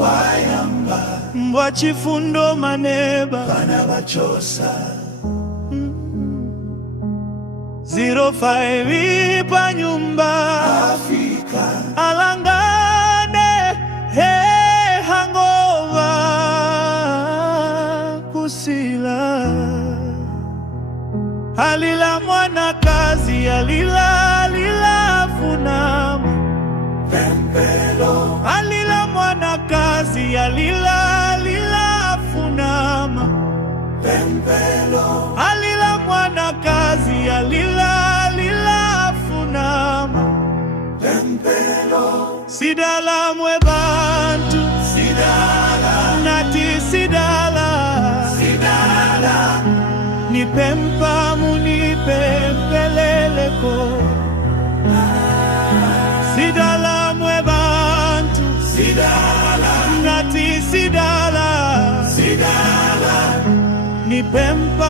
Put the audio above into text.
wayamba mbwa chifundo maneba bana bachosa 05 pa nyumba Afrika alangane hangova kusila alila mwana kazi alila funama pempelo alila mwana kazi alila funama pempelo alila mwana kazi alila funama pempelo sidala mwe bantu sidala nati sidala nipempa munipempeleleko sidala mwe bantu sidala nati sidala sidala nipempa